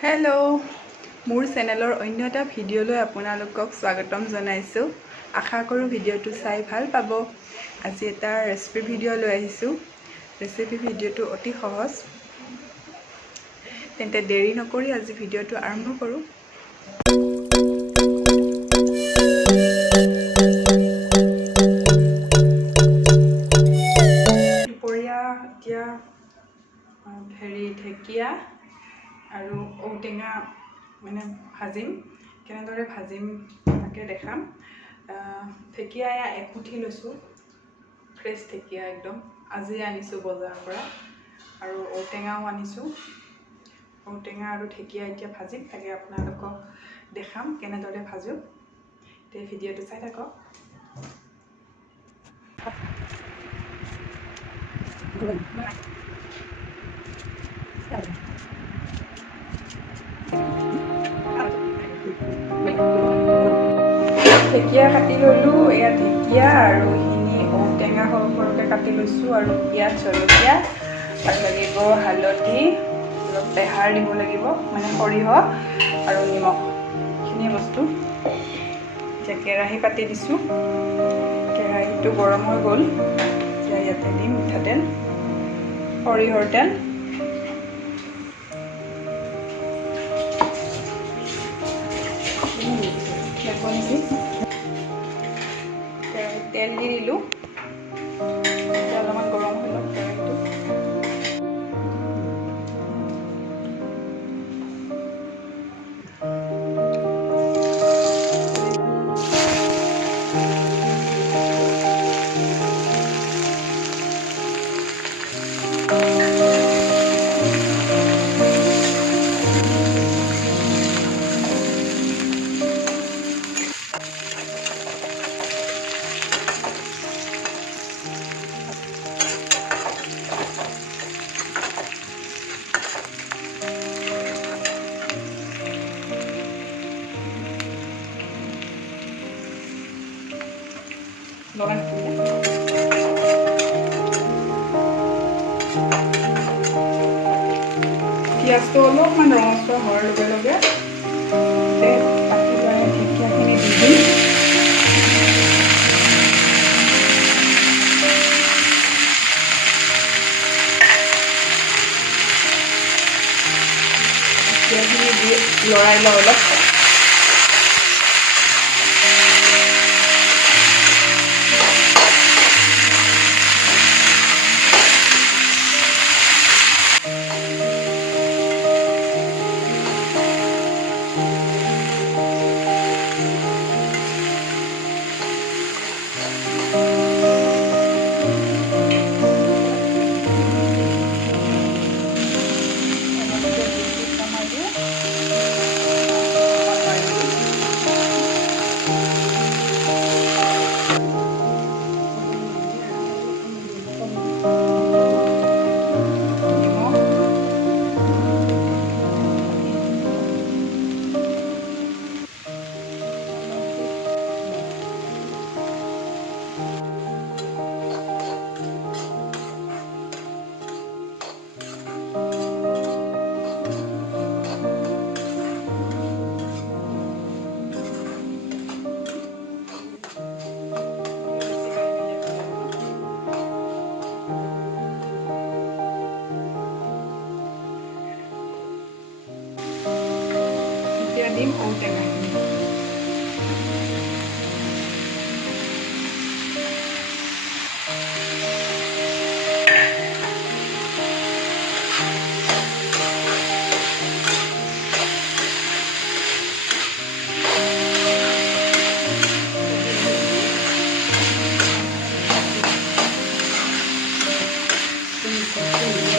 Hello' মোৰ চেনেলৰ অন্য এটা ভিডিঅ'লৈ আপোনালোকক স্বাগতম জনাইছোঁ। আশা কৰোঁ ভিডিঅ'টো চাই ভাল পাব। আজি এটা ৰেচিপি ভিডিঅ' লৈ আহিছোঁ। ৰেচিপি ভিডিঅ'টো অতি সহজ। তেন্তে দেৰি নকৰি আজি ভিডিঅ'টো আৰম্ভ কৰোঁ। দুপৰীয়া এতিয়া ঢেকীয়া আৰু ঔটেঙা ভাজিম। কেনেদৰে ভাজিম তাকে দেখাম। ঢেকীয়া এমুঠি লৈছোঁ, ফ্ৰেছ ঢেকীয়া একদম আজি আনিছোঁ বজাৰৰ পৰা, আৰু ঔটেঙাও আনিছোঁ। ঔটেঙা আৰু ঢেকীয়া এতিয়া ভাজিম, তাকে আপোনালোকক দেখাম কেনেদৰে ভাজোঁ। তে ভিডিঅ'টো চাই থাকক। ঢেকীয়া কাটি ল'লোঁ। এয়া ঢেকীয়া আৰু এইখিনি ঔটেঙা সৰু সৰুকৈ কাটি লৈছোঁ, আৰু পিঁয়াজ, জলকীয়া, তাত লাগিব হালধি, অলপ বেহাৰ দিব লাগিব, সৰিয়হ আৰু নিমখ, এইখিনি বস্তু। এতিয়া কেৰাহী পাতি দিছোঁ। কেৰাহীটো গৰম হৈ গ'ল। এতিয়া ইয়াতে দিম মিঠাতেল, সৰিয়হৰ তেল, তেল দি দিলোঁ। এতিয়া অলপমান গৰম হৈ লওক কেৰাহীটো। পিঁয়াজটো অলপমান ৰঙচুৱা হোৱাৰ লগে লগে কাটি লোৱা ঢেকীয়াখিনি দি দিম। ঢেকীয়াখিনি দি লৰাই লওঁ অলপ। এতিয়া দিম ঔটেঙাখিনি।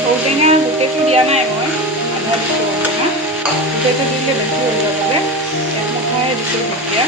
ঔটেঙা গোটেইটো দিয়া নাই, মই আধা দিছোঁ ঔটেঙা। গোটেইটো দিলে বেছি হৈ যাব যে, এক মুঠাহে দিছোঁ ঢেকীয়া।